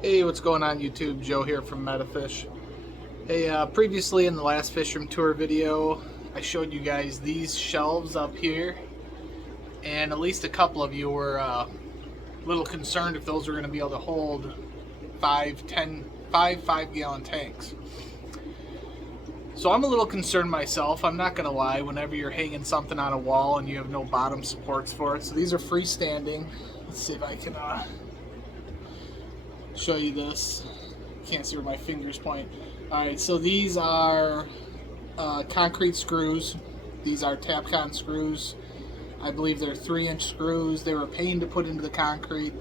Hey, what's going on YouTube? Joe here from Metafish. Hey, previously in the last Fish Room Tour video, I showed you guys these shelves up here, and at least a couple of you were a little concerned if those were going to be able to hold 5-gallon tanks. So I'm a little concerned myself, I'm not going to lie, whenever you're hanging something on a wall and you have no bottom supports for it. So these are freestanding. Let's see if I can show you this. Can't see where my fingers point. Alright, so these are concrete screws. These are Tapcon screws. I believe they're 3-inch screws. They were a pain to put into the concrete,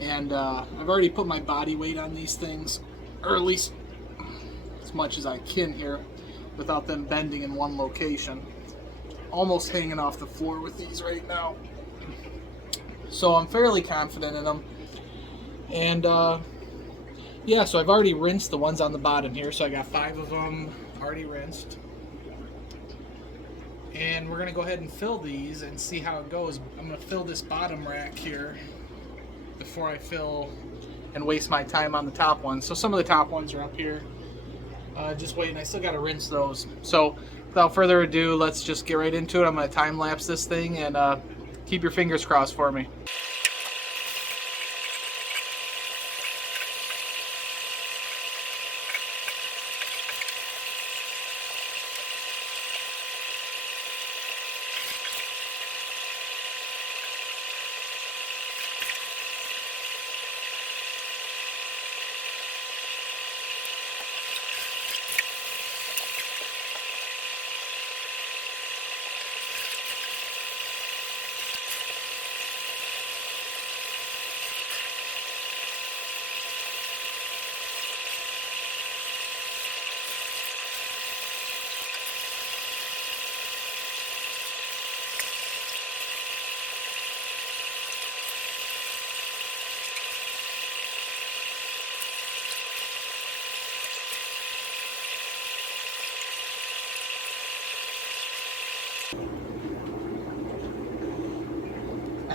and I've already put my body weight on these things, or at least as much as I can here without them bending in one location. Almost hanging off the floor with these right now. So I'm fairly confident in them. And yeah, so I've already rinsed the ones on the bottom here, so I got 5 of them already rinsed. And we're gonna go ahead and fill these and see how it goes. I'm gonna fill this bottom rack here before I fill and waste my time on the top ones. So some of the top ones are up here, just waiting. I still gotta rinse those. So without further ado, let's just get right into it. I'm gonna time lapse this thing, and keep your fingers crossed for me.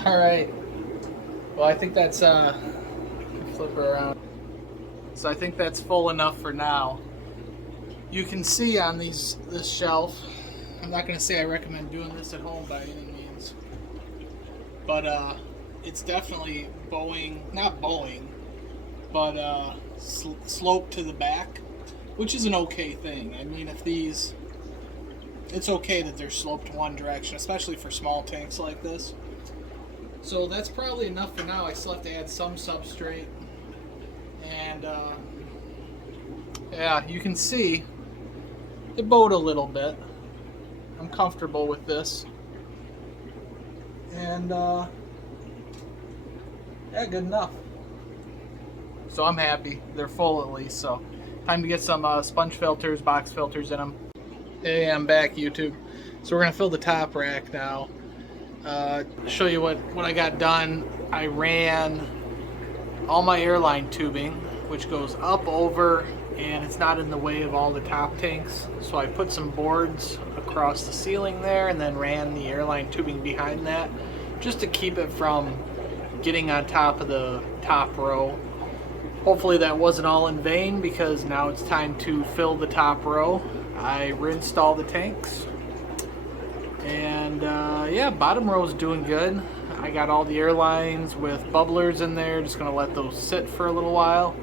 All right. Well, I think that's flip her around. So I think that's full enough for now. You can see on this shelf. I'm not going to say I recommend doing this at home by any means, but it's definitely not bowing, but sloped to the back, which is an okay thing. I mean, it's okay that they're sloped one direction, especially for small tanks like this. So that's probably enough for now. I still have to add some substrate. And yeah, you can see it bowed a little bit. I'm comfortable with this. And yeah, good enough. So I'm happy. They're full at least. So time to get some sponge filters, box filters in them. Hey, I'm back, YouTube. So we're going to fill the top rack now. Show you what I got done. I ran all my airline tubing, which goes up over, and it's not in the way of all the top tanks. So I put some boards across the ceiling there and then ran the airline tubing behind that, just to keep it from getting on top of the top row. Hopefully that wasn't all in vain, because now it's time to fill the top row. I rinsed all the tanks. And yeah, bottom row is doing good. I got all the airlines with bubblers in there. Just gonna let those sit for a little while.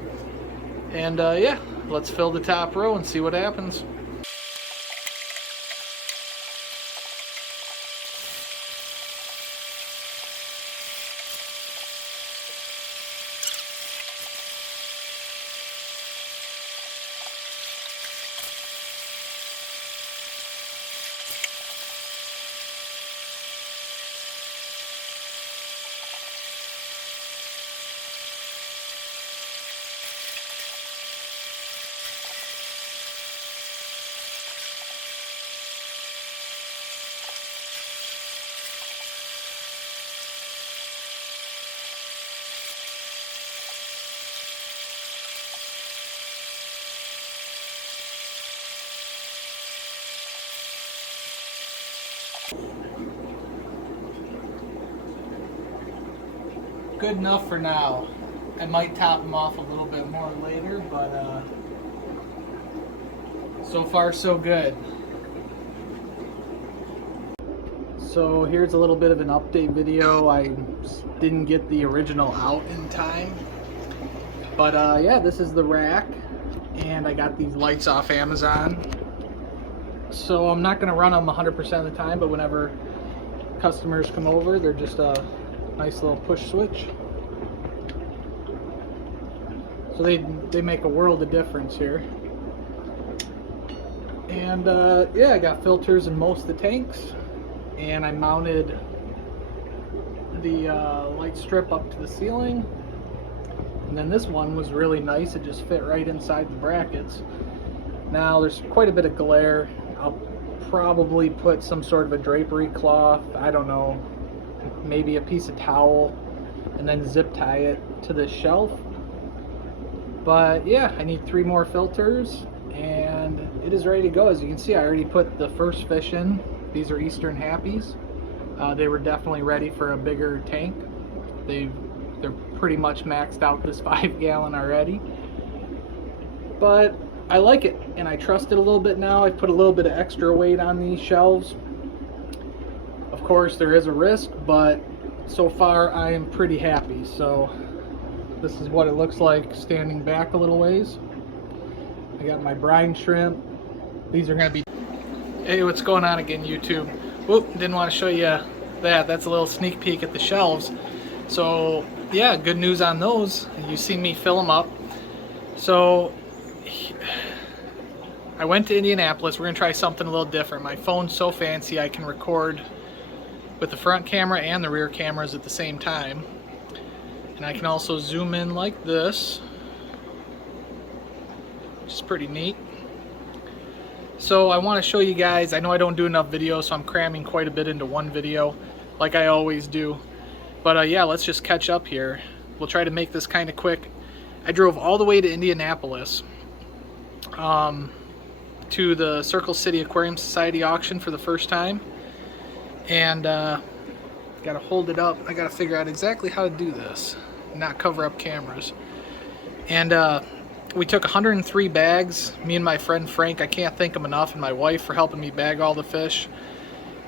And yeah, let's fill the top row and see what happens. Good enough for now. I might top them off a little bit more later, but so far so good. So here's a little bit of an update video. I didn't get the original out in time, but yeah, this is the rack, and I got these lights off Amazon. So I'm not going to run them 100% of the time, but whenever customers come over, they're just a nice little push switch. So they make a world of difference here. And yeah, I got filters in most of the tanks, and I mounted the light strip up to the ceiling. And then this one was really nice, it just fit right inside the brackets. Now there's quite a bit of glare. I'll probably put some sort of a drapery cloth, I don't know, maybe a piece of towel, and then zip tie it to the shelf. But yeah, I need 3 more filters and it is ready to go. As you can see, I already put the first fish in. These are Eastern Happies. They were definitely ready for a bigger tank. They're pretty much maxed out this 5-gallon already. But I like it and I trust it a little bit now. I put a little bit of extra weight on these shelves. Of course there is a risk, but so far I am pretty happy. So this is what it looks like standing back a little ways. I got my brine shrimp. These are going to be... Hey, what's going on again, YouTube? Whoop, didn't want to show you that. That's a little sneak peek at the shelves. So yeah, good news on those. You see me fill them up. So I went to Indianapolis. We're going to try something a little different. My phone's so fancy I can record with the front camera and the rear cameras at the same time. And I can also zoom in like this, which is pretty neat. So I want to show you guys, I know I don't do enough videos, so I'm cramming quite a bit into one video, like I always do. But yeah, let's just catch up here. We'll try to make this kind of quick. I drove all the way to Indianapolis to the Circle City Aquarium Society auction for the first time. And gotta hold it up. I gotta figure out exactly how to do this, not cover up cameras. And we took 103 bags, me and my friend Frank, I can't thank him enough, and my wife for helping me bag all the fish.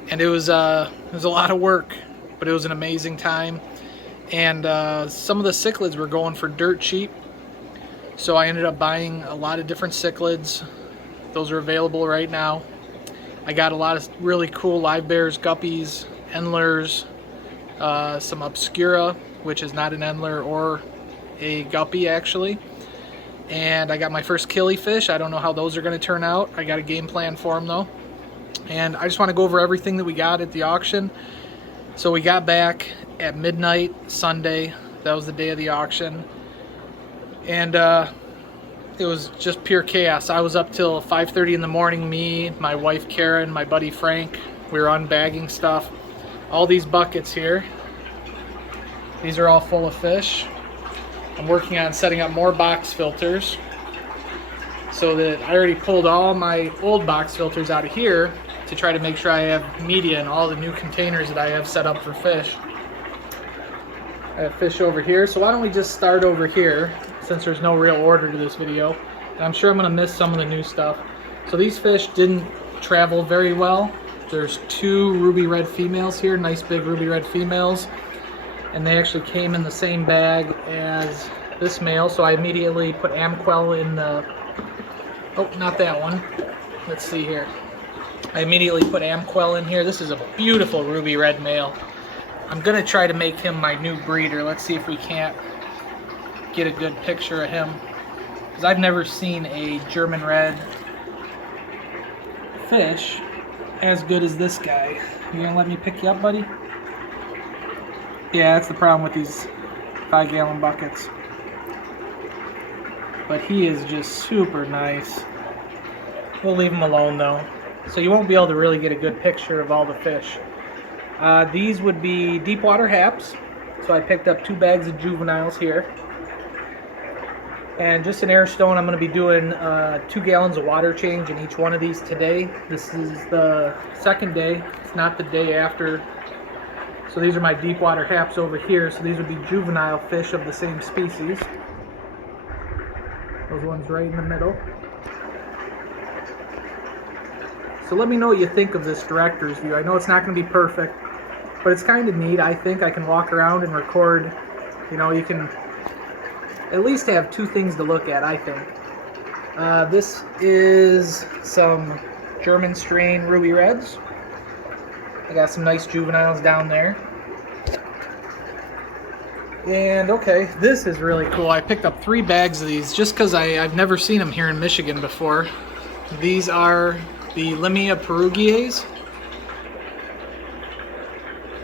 And it was a lot of work, but it was an amazing time. And some of the cichlids were going for dirt cheap, so I ended up buying a lot of different cichlids. Those are available right now. I got a lot of really cool live bears, guppies, endlers, some obscura, which is not an endler or a guppy actually. And I got my first killifish. I don't know how those are going to turn out. I got a game plan for them though. And I just want to go over everything that we got at the auction. So we got back at midnight Sunday. That was the day of the auction. And it was just pure chaos. I was up till 5:30 in the morning. Me, my wife Kara, and my buddy Frank. We were unbagging stuff. All these buckets here. These are all full of fish. I'm working on setting up more box filters so that I already pulled all my old box filters out of here to try to make sure I have media in all the new containers that I have set up for fish. I have fish over here, so why don't we just start over here since there's no real order to this video. And I'm sure I'm going to miss some of the new stuff. So these fish didn't travel very well. There's 2 ruby red females here, nice big ruby red females. And they actually came in the same bag as this male, so I immediately put Amquel in the... Oh, not that one. Let's see here. I immediately put Amquel in here. This is a beautiful ruby red male. I'm going to try to make him my new breeder. Let's see if we can't get a good picture of him. Because I've never seen a German red fish as good as this guy. You going to let me pick you up, buddy? Yeah, that's the problem with these 5-gallon buckets. But he is just super nice. We'll leave him alone though. So you won't be able to really get a good picture of all the fish. These would be deep water haps. So I picked up 2 bags of juveniles here. And just an air stone, I'm going to be doing 2 gallons of water change in each one of these today. This is the second day. It's not the day after So these are my deep water haps over here. So these would be juvenile fish of the same species. Those ones right in the middle. So let me know what you think of this director's view. I know it's not going to be perfect, but it's kind of neat. I think I can walk around and record. You know, you can at least have two things to look at, I think. This is some German strain ruby reds. I got some nice juveniles down there. And okay, this is really cool. I picked up 3 bags of these just because I've never seen them here in Michigan before. These are the Limia perugias.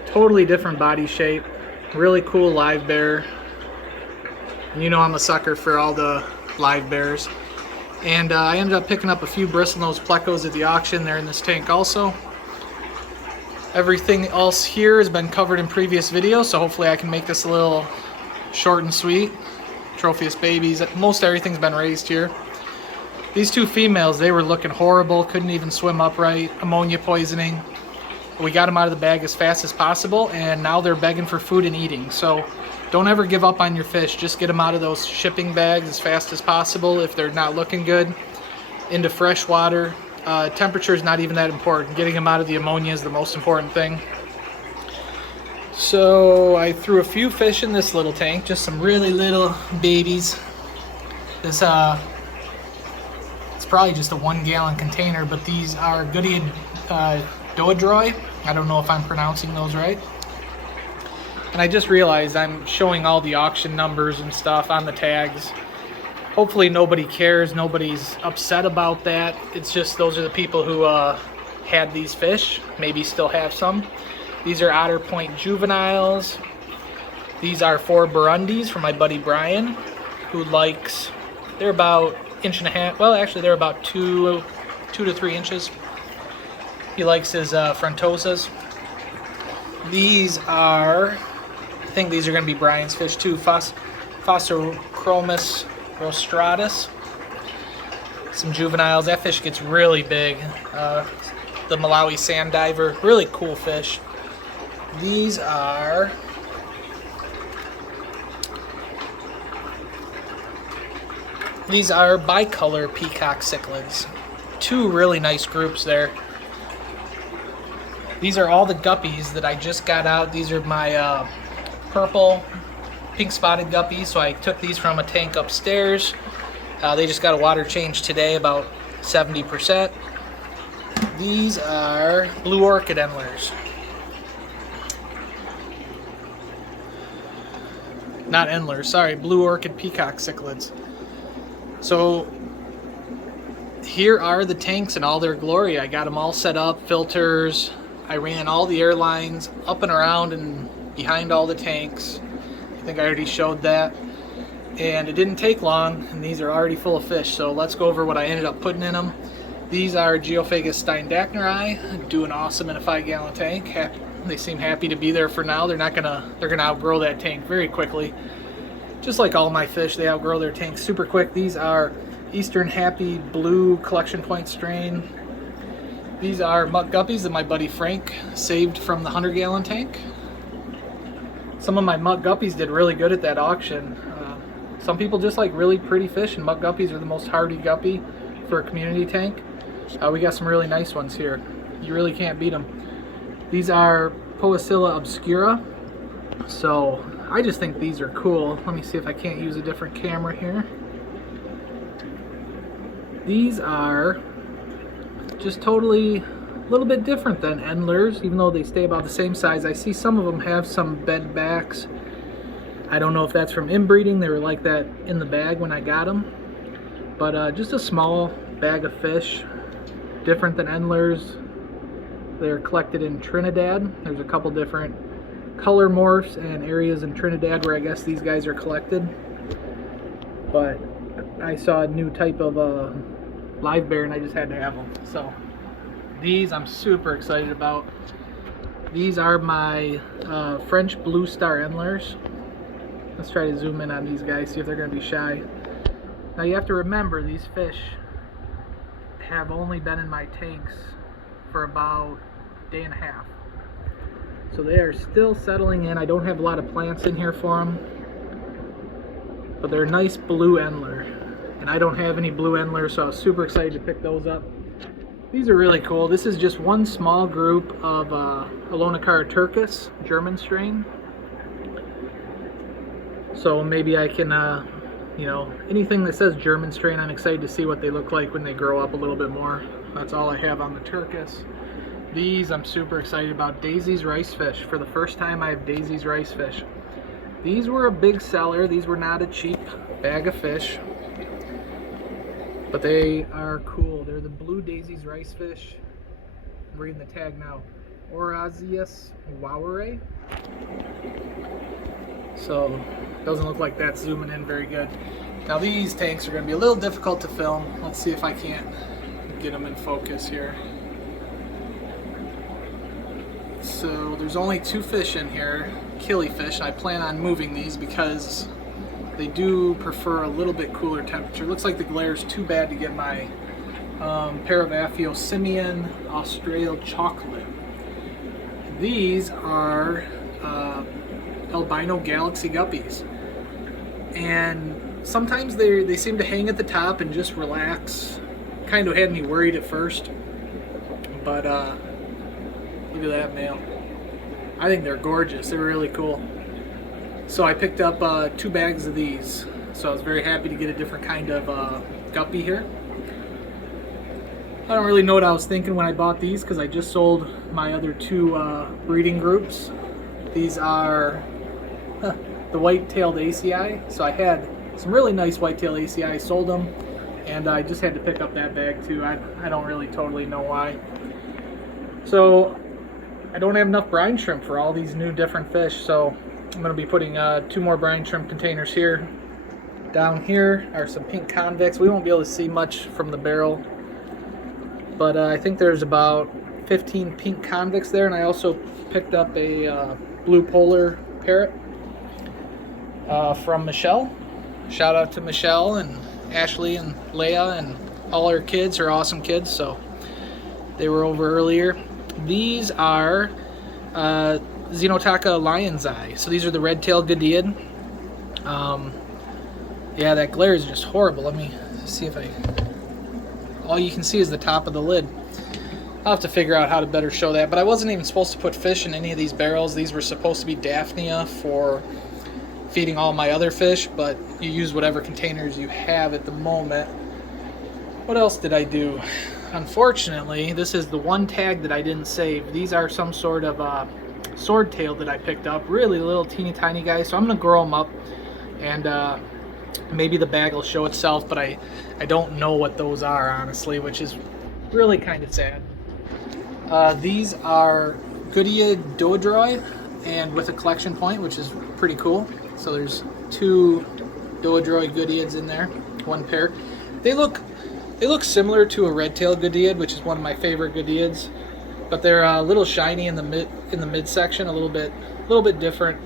Totally different body shape. Really cool live bear. You know I'm a sucker for all the live bears. And I ended up picking up a few bristlenose plecos at the auction. They're in this tank also. Everything else here has been covered in previous videos, so hopefully I can make this a little short and sweet. Tropheus babies. Most everything's been raised here. These 2 females, they were looking horrible, couldn't even swim upright, ammonia poisoning. We got them out of the bag as fast as possible, and now they're begging for food and eating. So don't ever give up on your fish. Just get them out of those shipping bags as fast as possible if they're not looking good, into fresh water. Temperature is not even that important. Getting them out of the ammonia is the most important thing. So I threw a few fish in this little tank, just some really little babies. This it's probably just a 1-gallon container, but these are Goodyear Doadroy. I don't know if I'm pronouncing those right. And I just realized I'm showing all the auction numbers and stuff on the tags. Hopefully nobody cares, nobody's upset about that. It's just those are the people who had these fish, maybe still have some. These are Otter Point juveniles. These are 4 Burundis from my buddy Brian, who likes, they're about 1.5 inches, well actually they're about 2 to 3 inches. He likes his frontosas. These are, I think these are going to be Brian's fish too, Phosphorochromis rostratus. Some juveniles. That fish gets really big. The Malawi sand diver. Really cool fish. These are bicolor peacock cichlids. 2 really nice groups there. These are all the guppies that I just got out. These are my purple pink spotted guppies, so I took these from a tank upstairs. They just got a water change today, about 70%. These are blue orchid endlers. Not endlers, sorry, blue orchid peacock cichlids. So here are the tanks in all their glory. I got them all set up, filters. I ran all the air lines up and around and behind all the tanks. I think I already showed that. And it didn't take long, and these are already full of fish. So let's go over what I ended up putting in them. These are Geophagus steindachnerii, doing awesome in a 5-gallon tank. They seem happy to be there for now. They're gonna outgrow that tank very quickly. Just like all my fish, they outgrow their tanks super quick. These are Eastern Happy Blue Collection Point strain. These are muck guppies that my buddy Frank saved from the 100-gallon tank. Some of my muck guppies did really good at that auction. Some people just like really pretty fish, and muck guppies are the most hardy guppy for a community tank. We got some really nice ones here. You really can't beat them. These are Poecilla obscura. So I just think these are cool. Let me see if I can't use a different camera here. These are just totally a little bit different than endlers, even though they stay about the same size. I see some of them have some bed backs. I don't know if that's from inbreeding. They were like that in the bag when I got them. But just a small bag of fish, different than endlers. They're collected in Trinidad. There's a couple different color morphs and areas in Trinidad where I guess these guys are collected. But I saw a new type of live bear and I just had to have them. So these I'm super excited about. These are my French Blue Star endlers. Let's try to zoom in on these guys, see if they're going to be shy. Now you have to remember, these fish have only been in my tanks for about a day and a half. So they are still settling in. I don't have a lot of plants in here for them, but they're a nice blue Endler, and I don't have any blue Endlers, so I was super excited to pick those up. These are really cool. This is just one small group of Alonacar turkis, German strain. So maybe I can, you know, anything that says German strain, I'm excited to see what they look like when they grow up a little bit more. That's all I have on the turkis. These I'm super excited about. Daisy's rice fish. For the first time I have Daisy's rice fish. These were a big seller. These were not a cheap bag of fish, but they are cool. They're the blue Daisy's rice fish. I'm reading the tag now. Orazius wowere. So doesn't look like that's zooming in very good. Now these tanks are going to be a little difficult to film. Let's see if I can't get them in focus here. So there's only 2 fish in here, killifish, and I plan on moving these because they do prefer a little bit cooler temperature. Looks like the glare is too bad to get my pair of Aphyosemian Australian chocolate. These are albino galaxy guppies, and sometimes they seem to hang at the top and just relax. Kind of had me worried at first, but look at that male. I think they're gorgeous. They're really cool. So I picked up 2 bags of these. So I was very happy to get a different kind of guppy here. I don't really know what I was thinking when I bought these because I just sold my other 2 breeding groups. These are the white-tailed ACI. So I had some really nice white-tailed ACI, sold them, and I just had to pick up that bag too. I don't really totally know why. So I don't have enough brine shrimp for all these new different fish, so I'm going to be putting 2 more brine shrimp containers here. Down here are some pink convicts. We won't be able to see much from the barrel, but I think there's about 15 pink convicts there, and I also picked up a blue polar parrot from Michelle. Shout out to Michelle and Ashley and Leia and all her kids, her awesome kids. So they were over earlier. These are Xenotaka lion's eye. So these are the red-tailed Gadiid. Yeah, that glare is just horrible. Let me see if I... All you can see is the top of the lid. I'll have to figure out how to better show that. But I wasn't even supposed to put fish in any of these barrels. These were supposed to be Daphnia for feeding all my other fish, but you use whatever containers you have at the moment. What else did I do? Unfortunately, this is the one tag that I didn't save. These are some sort of swordtail that I picked up. Really little teeny tiny guys. So I'm going to grow them up, and maybe the bag will show itself, but I don't know what those are, honestly, which is really kind of sad. These are Gadiid Doedroi, and with a collection point, which is pretty cool. So there's 2 Doedroi Gadiids in there, 1 pair. They look similar to a red-tailed Gadiid, which is one of my favorite Gadiids, but they're a little shiny in the midsection, a little bit different.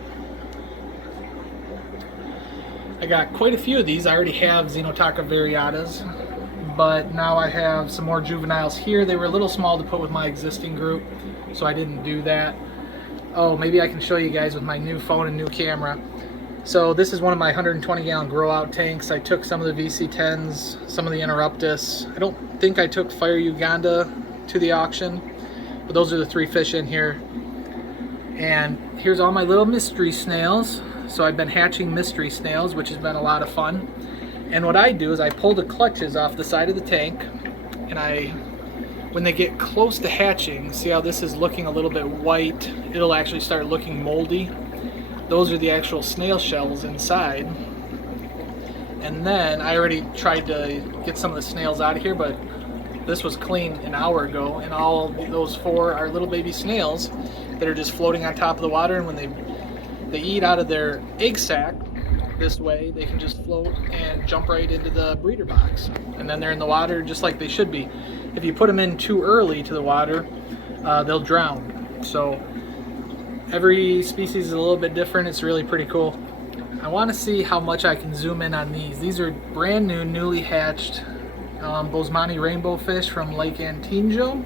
I got quite a few of these. I already have Xenotaka variatas, but now I have some more juveniles here. They were a little small to put with my existing group, so I didn't do that. Oh, maybe I can show you guys with my new phone and new camera. So this is one of my 120-gallon grow-out tanks. I took some of the VC10s, some of the Interruptus. I don't think I took Fire Uganda to the auction, but those are the 3 fish in here. And here's all my little mystery snails. So I've been hatching mystery snails, which has been a lot of fun. And what I do is I pull the clutches off the side of the tank, and when they get close to hatching, see how this is looking a little bit white? It'll actually start looking moldy. Those are the actual snail shells inside. And then I already tried to get some of the snails out of here, but this was clean an hour ago, and all those 4 are little baby snails that are just floating on top of the water, and when they eat out of their egg sac this way, they can just float and jump right into the breeder box, and then they're in the water just like they should be. If you put them in too early to the water, they'll drown. So every species is a little bit different. It's really pretty cool. I want to see how much I can zoom in on these. These are brand new, newly hatched Bosemani rainbow fish from Lake Antinjo.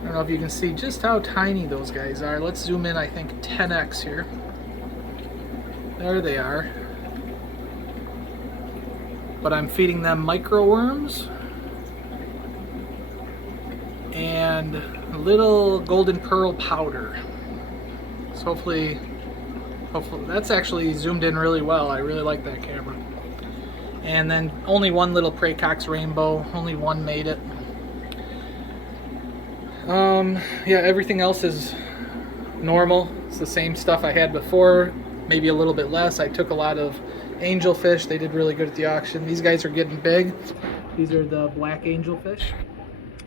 I don't know if you can see just how tiny those guys are. Let's zoom in, I think 10x here. There they are. But I'm feeding them micro worms and a little golden pearl powder. So hopefully that's actually zoomed in really well. I really like that camera. And then only one little Praecox rainbow, only one made it. Yeah, everything else is normal. It's the same stuff I had before, maybe a little bit less. I took a lot of angelfish. They did really good at the auction. These guys are getting big. These are the black angelfish.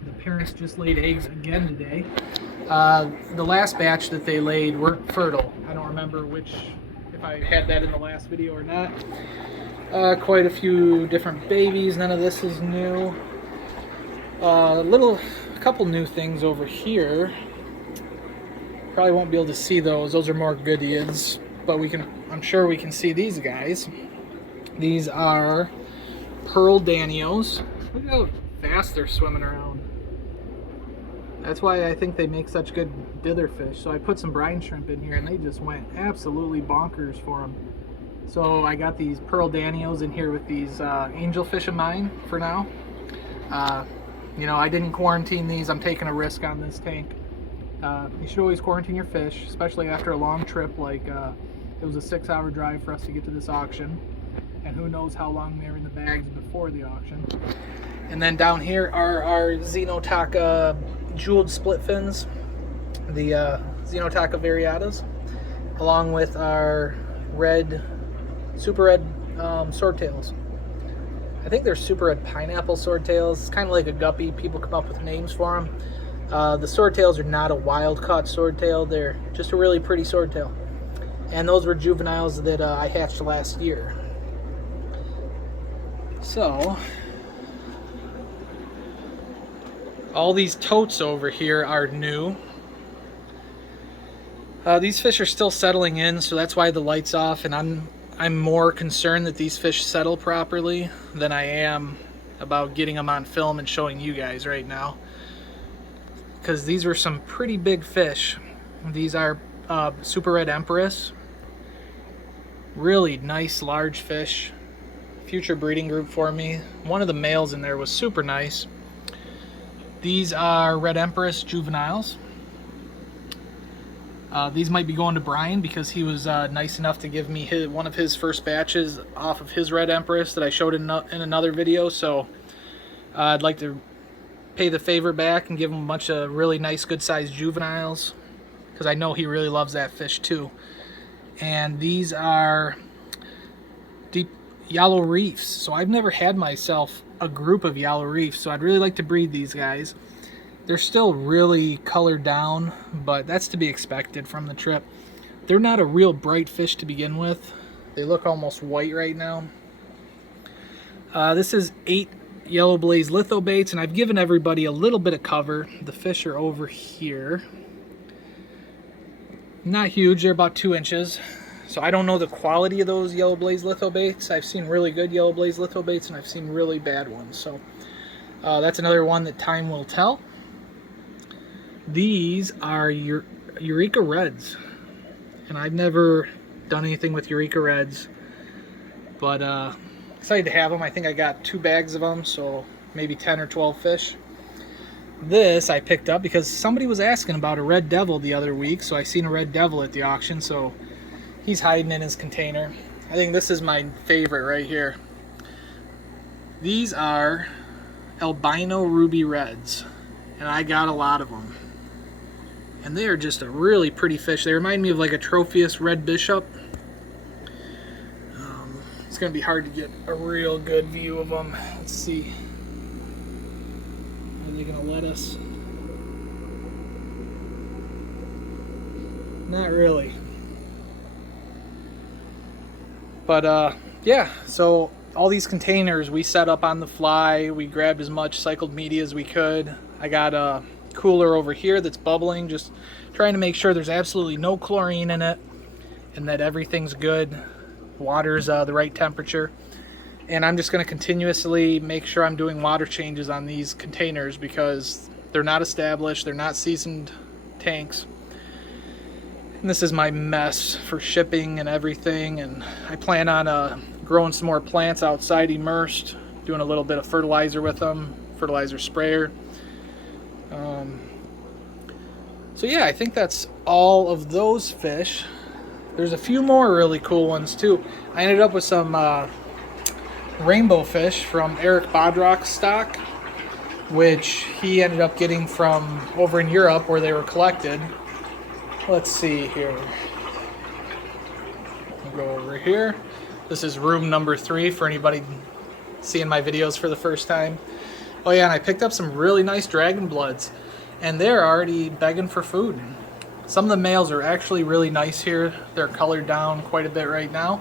The parents just laid eggs again today. The last batch that they laid weren't fertile. I don't remember if I had that in the last video or not. Quite a few different babies. None of this is new. A couple new things over here. Probably won't be able to see those. Those are more goodies, but I'm sure we can see these guys. These are pearl danios. Look how fast they're swimming around. That's why I think they make such good dither fish. So I put some brine shrimp in here and they just went absolutely bonkers for them. So I got these pearl danios in here with these angelfish of mine for now. You know, I didn't quarantine these. I'm taking a risk on this tank. You should always quarantine your fish, especially after a long trip. Like it was a 6-hour drive for us to get to this auction, and who knows how long they were in the bags before the auction. And then down here are our Xenotaka jeweled split fins, the Xenotaka variatas, along with our super red swordtails. I think they're super red pineapple swordtails. It's kind of like a guppy. People come up with names for them. The swordtails are not a wild caught swordtail. They're just a really pretty swordtail. And those were juveniles that I hatched last year. So all these totes over here are new. These fish are still settling in, so that's why the light's off, and I'm more concerned that these fish settle properly than I am about getting them on film and showing you guys right now. Because these were some pretty big fish. These are super red empress. Really nice large fish. Future breeding group for me. One of the males in there was super nice. These are red empress juveniles. These might be going to Brian because he was nice enough to give me one of his first batches off of his red empress that I showed in another video. So I'd like to pay the favor back and give him a bunch of really nice good sized juveniles, because I know he really loves that fish too. And these are deep yellow reefs. So I've never had myself a group of yellow reefs, so I'd really like to breed these guys. They're still really colored down, but that's to be expected from the trip. They're not a real bright fish to begin with. They look almost white right now. This is 8 yellow blaze lithobates, and I've given everybody a little bit of cover. The fish are over here. Not huge, they're about 2 inches. So I don't know the quality of those yellow blaze lithobates. I've seen really good yellow blaze lithobates, and I've seen really bad ones. So that's another one that time will tell. These are Eureka Reds, and I've never done anything with Eureka Reds, but excited to have them. I think I got 2 bags of them, so maybe 10 or 12 fish. This I picked up because somebody was asking about a red devil the other week, so I seen a red devil at the auction, so he's hiding in his container. I think this is my favorite right here. These are albino ruby reds, and I got a lot of them. And they are just a really pretty fish. They remind me of like a Tropheus red bishop. It's going to be hard to get a real good view of them. Let's see. Are they going to let us? Not really. But yeah, so all these containers we set up on the fly. We grabbed as much cycled media as we could. I got a cooler over here that's bubbling, just trying to make sure there's absolutely no chlorine in it and that everything's good. Water's the right temperature. And I'm just going to continuously make sure I'm doing water changes on these containers, because They're not established, they're not seasoned tanks. And this is my mess for shipping and everything, and I plan on growing some more plants outside immersed, doing a little bit of fertilizer with them, fertilizer sprayer. So yeah, I think that's all of those fish. There's a few more really cool ones too. I ended up with some rainbow fish from Eric Bodrock's stock, which he ended up getting from over in Europe where they were collected. Let's see here. We'll go over here. This is room number 3 for anybody seeing my videos for the first time. Oh yeah, and I picked up some really nice dragon bloods, and they're already begging for food. Some of the males are actually really nice here. They're colored down quite a bit right now,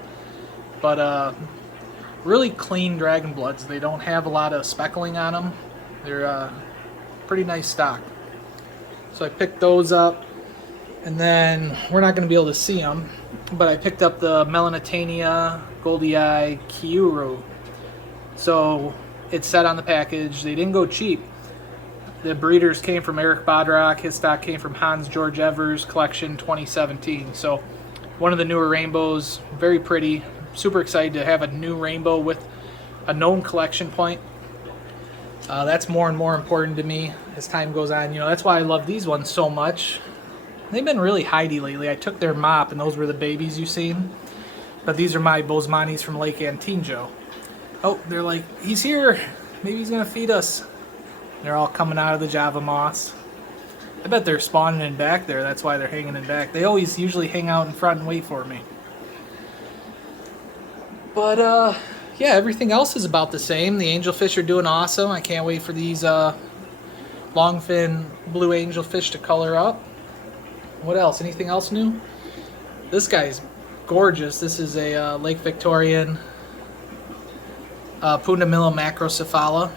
but really clean dragon bloods. They don't have a lot of speckling on them. They're pretty nice stock. So I picked those up, and then we're not going to be able to see them, but I picked up the Melanitania Goldie Eye Kiuru. So it said on the package, they didn't go cheap. The breeders came from Eric Bodrock. His stock came from Hans George Evers collection 2017. So one of the newer rainbows, very pretty. Super excited to have a new rainbow with a known collection point. That's more and more important to me as time goes on. You know, that's why I love these ones so much. They've been really hidey lately. I took their mop, and those were the babies you've seen. But these are my Bozemantis from Lake Antinjo. Oh, they're like, he's here. Maybe he's going to feed us. They're all coming out of the Java moss. I bet they're spawning in back there. That's why they're hanging in back. They always usually hang out in front and wait for me. But, yeah, everything else is about the same. The angelfish are doing awesome. I can't wait for these longfin blue angelfish to color up. What else? Anything else new? This guy's gorgeous. This is a Lake Victorian Pundamilla macrocephala.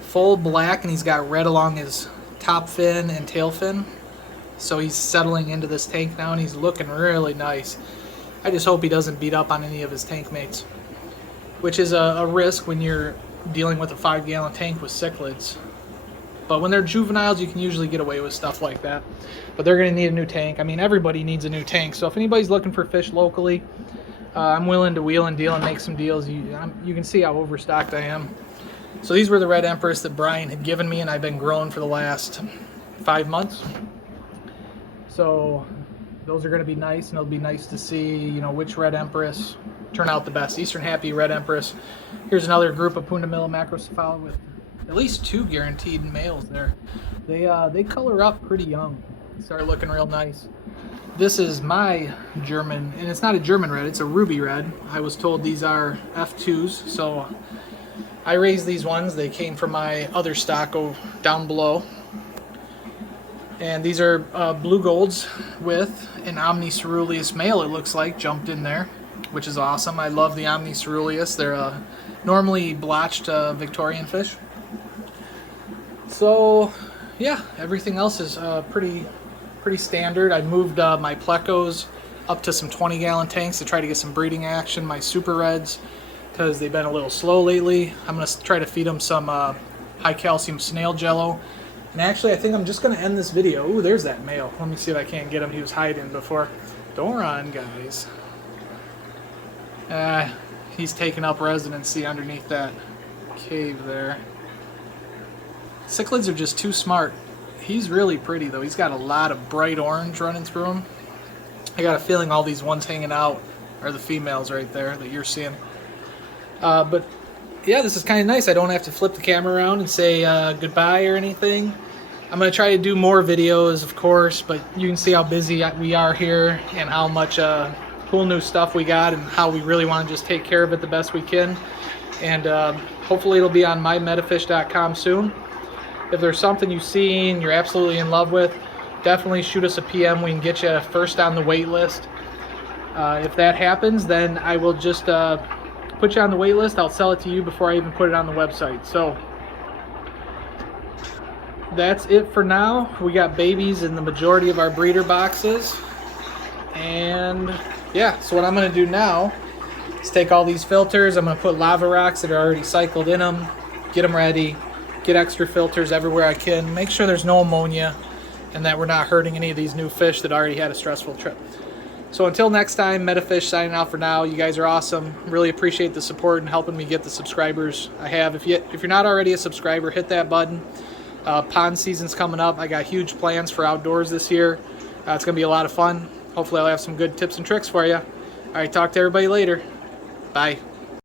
Full black, and he's got red along his top fin and tail fin. So he's settling into this tank now, and he's looking really nice. I just hope he doesn't beat up on any of his tank mates, which is a risk when you're dealing with a 5-gallon tank with cichlids. But when they're juveniles, you can usually get away with stuff like that. But they're going to need a new tank. I mean, everybody needs a new tank. So if anybody's looking for fish locally, I'm willing to wheel and deal and make some deals. You can see how overstocked I am. So these were the Red Empress that Brian had given me, and I've been growing for the last 5 months. So those are going to be nice, and it'll be nice to see, you know, which Red Empress turn out the best. Eastern Happy, Red Empress. Here's another group of Pundamilla macrocephala with at least 2 guaranteed males there. They color up pretty young. Start looking real nice. This is my German, and it's not a German red, it's a ruby red. I was told these are F2s, so I raised these ones. They came from my other stock down below. And these are blue golds with an Omni Ceruleus male, it looks like, jumped in there, which is awesome. I love the Omni Ceruleus. They're normally blotched Victorian fish. So, yeah, everything else is pretty standard. I moved my plecos up to some 20-gallon tanks to try to get some breeding action. My super reds, because they've been a little slow lately. I'm going to try to feed them some high-calcium snail jello. And actually, I think I'm just going to end this video. Ooh, there's that male. Let me see if I can't get him. He was hiding before. Don't run, guys. He's taking up residency underneath that cave there. Cichlids are just too smart. He's really pretty, though. He's got a lot of bright orange running through him. I got a feeling all these ones hanging out are the females right there that you're seeing. But yeah, this is kind of nice. I don't have to flip the camera around and say goodbye or anything. I'm going to try to do more videos, of course, but you can see how busy we are here and how much cool new stuff we got and how we really want to just take care of it the best we can. And hopefully it'll be on mymetafish.com soon. If there's something you've seen you're absolutely in love with, definitely shoot us a PM. We can get you first on the wait list. If that happens, then I will just put you on the wait list. I'll sell it to you before I even put it on the website. So that's it for now. We got babies in the majority of our breeder boxes. And yeah, so what I'm going to do now is take all these filters. I'm going to put lava rocks that are already cycled in them, get them ready, get extra filters everywhere I can, make sure there's no ammonia, and that we're not hurting any of these new fish that already had a stressful trip. So until next time, Metafish signing out for now. You guys are awesome. Really appreciate the support and helping me get the subscribers I have. If you're not already a subscriber, hit that button. Pond season's coming up. I got huge plans for outdoors this year. It's going to be a lot of fun. Hopefully I'll have some good tips and tricks for you. All right, talk to everybody later. Bye.